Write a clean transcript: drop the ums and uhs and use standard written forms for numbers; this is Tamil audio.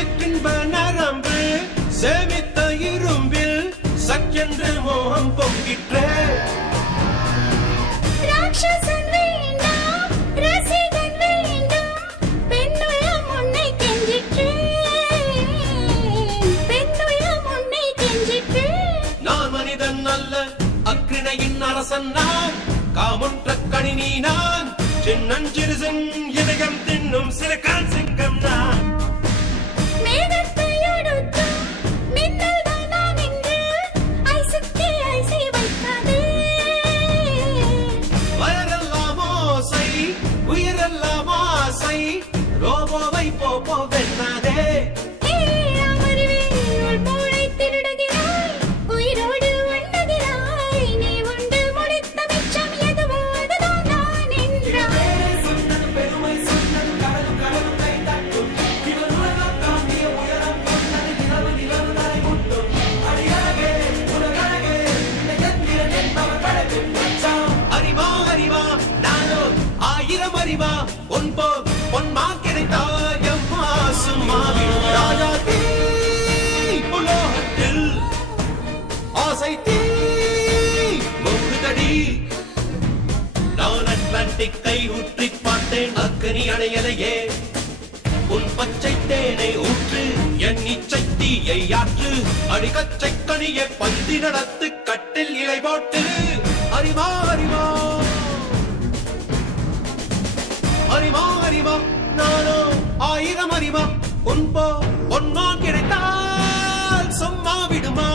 சிற்றின்ப நரம்பு சேமித்த இரும்பில் சக்கென்று மோகம் பொங்கிற்றே. ராட்சசன் வேண்டாம், ரசிகன் வேண்டும், பெண்ணுள்ளம் உன்னை கெஞ்சிற்றே, பெண்ணுள்ளம் உன்னை கெஞ்சிற்றே. நான் மனிதன் அல்ல, அக்ரிணையின் அரசன் நான், காமுற்ற கணினி நான், சின்னஞ்சிறுசன் இதயம் தின்னும் சிறுகால் சிங்கம் நான். மேகத்தை உடுத்தும் மின்னல் தான் நான் இன்று, ஐசுக்கு ஐசை வைக்காதே. வயரெல்லாம் ஓசை, உயிரெல்லாம் ஆசை, ரோபோவை போப்போ வெண்ணாதே. அமர்வே உள் மூளை திருடுகிறாய், உயிரோடு உண்ணுகிறாய், நீ உண்டு முடித்த மிச்சம் எதுவோ அதுதான் நான் என்றாய். சொன்னது பெருமை சொன்னது கடலும் கடலும் கை தட்டும், இவன் உலகம் தாண்டிய உயரம் கொண்டது நிலவு நிலவு தலை முட்டும். அடியழகே உலகழகே இந்த எந்திரன் என்பவன் படைப்பின் மச்சான். அறிவா அறிவா நானோ ஆயிரம் அறிவா உன்போ பொன்மா கிடைத்தாய் அம்மா சும்மாவின் ராஜாதி உலோகத்தில் ஆசை தீ முகுதடி. நான் அட்லாண்டிக்கை ஊற்றி பார்த்தேன், அக்கனி அணையலையே. உன் பச்சை தேனை ஊற்று, என் இச்சை தீயை ஆற்று, அடிக்கச்சை கனியை பந்தி நடத்து, கட்டில் இலை போட்டு. அறிவா அறிவா அறிவா அறிவா நானோ ஆயிரம் அறிவா உன்போ பொன்மான் கிடைத்தால் சும்மா விடுமா.